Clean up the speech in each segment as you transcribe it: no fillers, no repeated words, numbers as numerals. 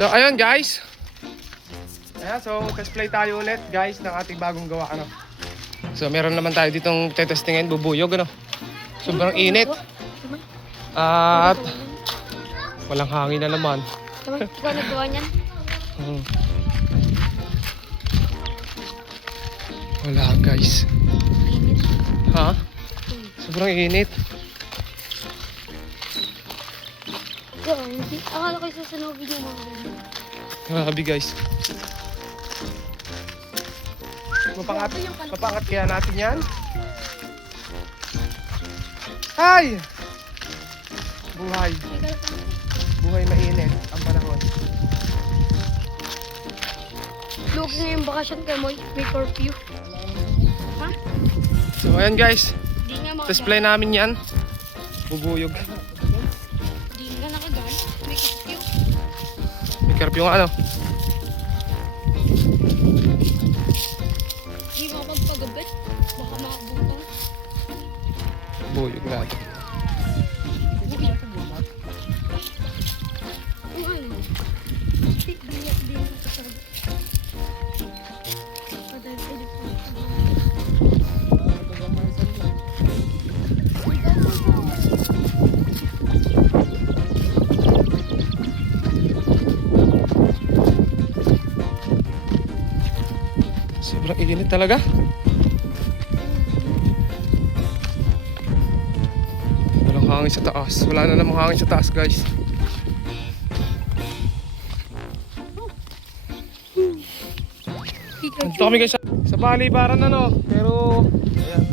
So ayun guys. Ayan, so test play tayo ulit guys ng ating bagong gawa ano. So meron naman tayo ditong tetestingin, bubuyog ano. Sobrang init. At walang hangin na naman. Ikaw nagawa niyan? Wala guys. Init. Ha? Sobrang init. Hindi. Akala ko susunogin yung mga ganyan. Grabe guys. Mapangat kaya natin yan. Ay! Buhay. Buhay mainit ang panahon. Lugi na yung bakasyon kay Moy. May curfew. Ha? So ayan guys. Di nga makagana. Display namin yan. Bubuyog. Di nga nakagana. May curfew. May curfew nga ano. Di makapagpagabit. Baka makabutang. Bubuyog natin. Kung ano. Di nga kasarap. Sobrang init talaga. Walang hangin sa taas. Wala na namang hangin sa taas guys. Nandito kami guys sa balibaran ano. Pero ayan.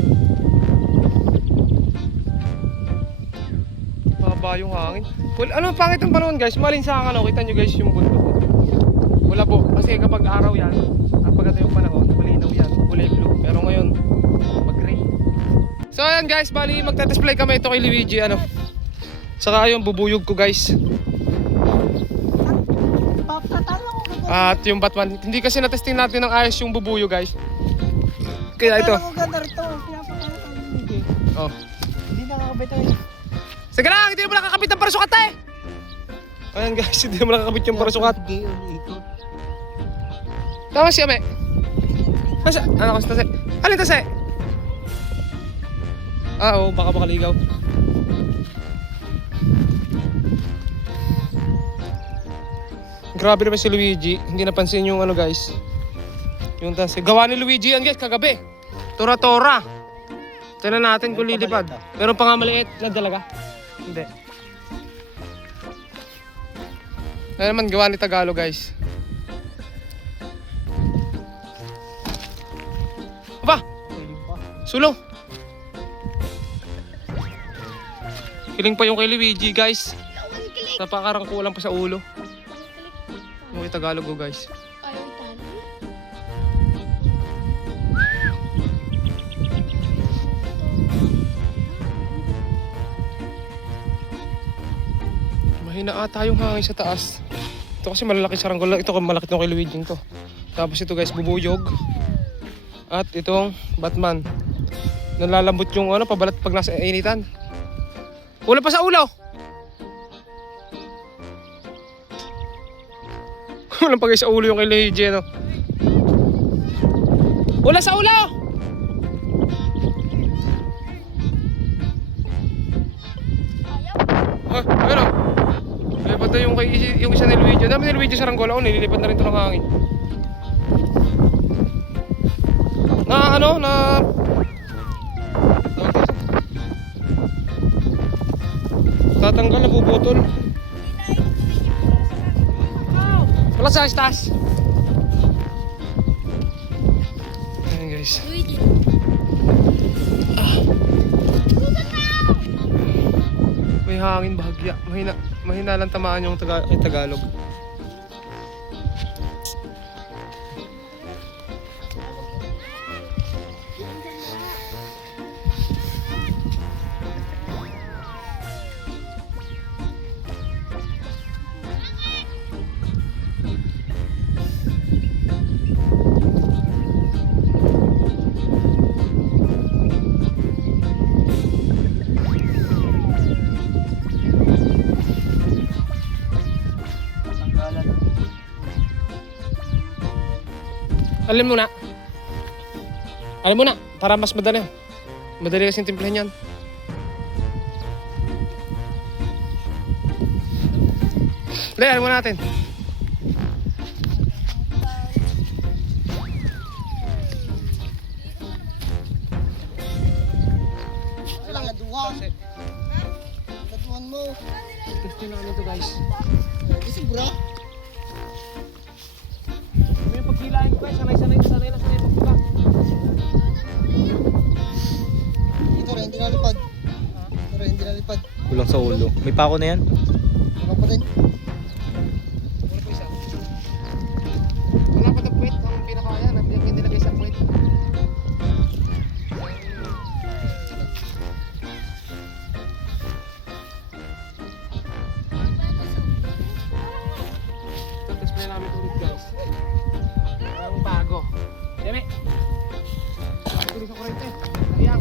Mababa yung hangin. Well, ano pangit ang panahon guys. Malinsangan ano. Kita nyo guys yung bundok. Wala po. Kasi kapag araw yan at pagkata yung panahon, malinaw yan. Kulay blue. Pero ngayon mag-gray. So ayan guys. Bali magta-display kami ito kay Luigi ano. Saka yung bubuyog ko guys. At yung Batman, hindi kasi na-testing natin ng ayos yung bubuyo guys. Kaya ito. Oh. Hindi nakakabit ako. Sige lang, hindi mo nakakabit ng parasukat eh. Ayan guys, hindi mo nakakabit yung parasukat. Tama siya, me. Ano kasi tase? Alin tase? Ah, oo, baka makaligaw. Grabe naman si Luigi, hindi napansin yung ano guys. Yung tase. Gawa ni Luigi yan guys, kagabi. Tora-tora. Tignan natin kung lilipad. Meron pa nga maliit na dalaga. Hindi. Ayan naman gawa ni Tagalog guys. Aba! Sulong! Kiling pa yung kay Luigi guys. Napakarangkulang pa sa ulo. Yung Tagalog ko guys. Ayaw talo. Mahina ata yung hangin sa taas. Ito kasi malalaki saranggola. Ito malaki itong kay Luigi to. Tapos ito guys bubuyog. At itong Batman. Nalalambot yung ano pabalat pag nasa initan. Wala pa sa ulo. Walang pagay sa ulo yung kay Luigi no. Wala sa ulo. Ha, ano? Lilipad na yung isa ni Luigi. Dami ni Luigi sa Ranggola. Nililipad na rin ito ng hangin. Na ano? Na tatanggal na bubutol. Wala sa taas. Ayan guys. Luigi. May hangin bahagya. Mahina lang tamaan yung Tagalog. Alam mo na. Alam mo na, para mas madali. Madali kasing timplahin yan. Alam mo natin. Walang laduhan. Laduhan mo. Gusto namin to guys. Kasi bro. May pagkilain ko guys, sanay pagbuka. Ito rin, hindi nalipad. Ito rin, hindi nalipad. Kulang sa ulo. May pako na yan. Walang pa din. Wala po isa. Wala pa na puwet, ang pinakaya, hindi nilagay sa puwet. Tapos may namin ulit guys. Ang bago. Demi! Tuloy sa kurente. Ayan.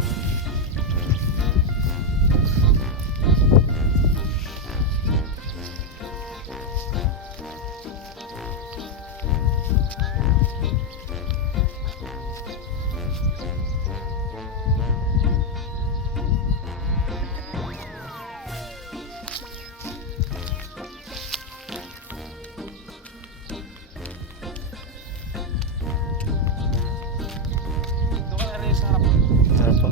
Doon ka na rin sa harap. Sarap pa.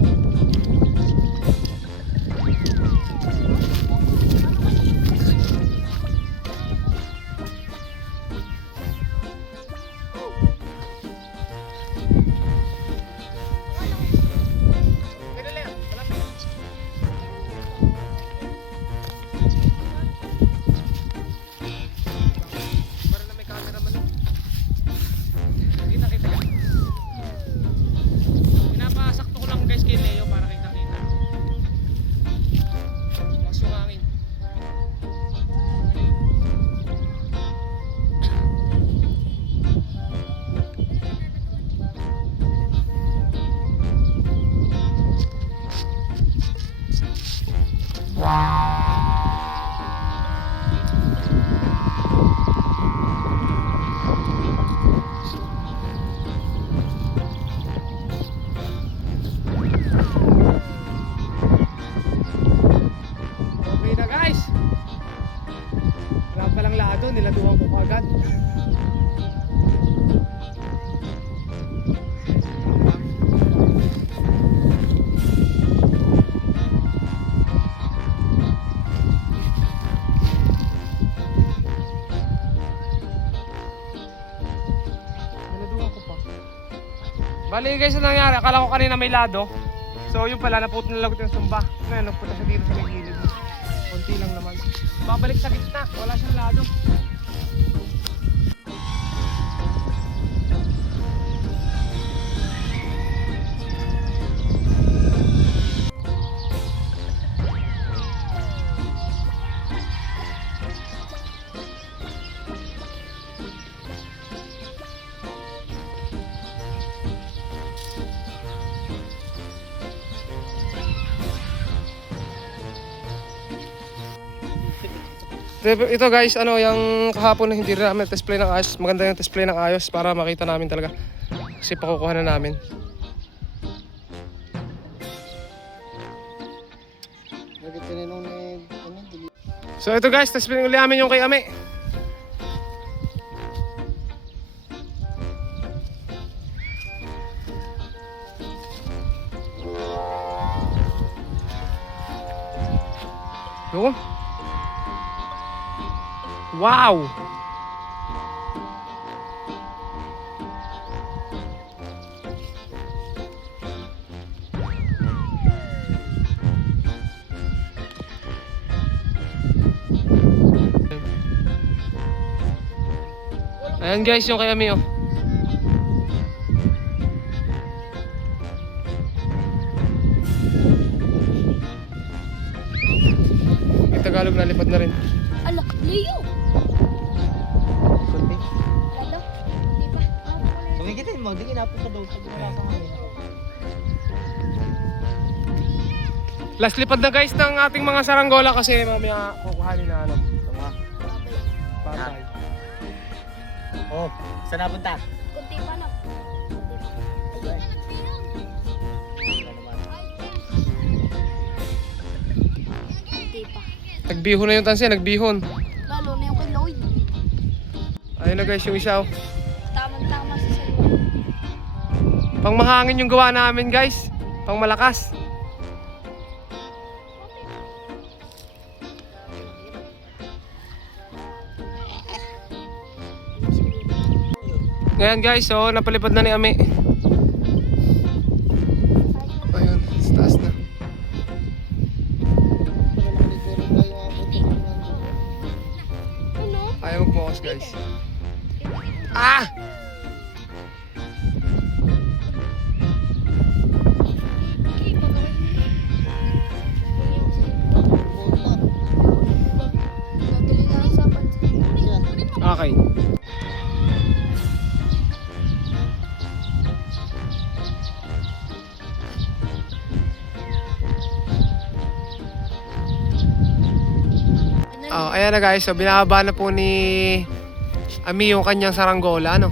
Dali yan, malapit. Para na may camera man. Hindi nakita yan. Pinapasakto ko lang guys kay Leo para kita-kita. Lakas yung hangin. Okay na guys. Wala palang lado, niladuhan ko agad. Niladuhan ko pa. Bali guys, ang nangyari, akala ko kanina may lado. So yung pala, naputol na lagot yung sumba. Ngayon, nagpunta siya dito sa may gilid. Konti lang naman. Babalik sa gitna, wala siyang lado. Ito guys, ano, yung kahapon na hindi rin namin test play ng ayos. Maganda yung test play ng ayos para makita namin talaga. Kasi pakukuha na namin. Lagi tinanong ni dili. So ito guys, test play uli namin yung kay Ame. Yun. Wow! Ayan guys, yung kay Ami oh. Yung Tagalog nalipad na rin. Ala, Leo! Kunti. Lalo? Di ba? Sumigitin mo, di kinapos sa daw. Pag wala sa kanila. Last lipad na guys ng ating mga saranggola kasi mamaya kukuhanin na ano. Mga babay. Oh, saan napunta? Kunti pa na. Nagbihon na yung tansi, nagbihon. Lalo na yung kay Lloyd. Ayun na guys, yung isa oh. Tamang-tama sa sayo. Pang mahangin yung gawa namin guys. Pang malakas. Ngayon guys, so napalipad na ni Ami. Ayun, sa taas na. Ano? Ayaw mag-focus guys. Ah! Dadali na sa pansin. Okay. Oh, ayan na guys, so binababa na po ni Ami yung kanyang saranggola, ano?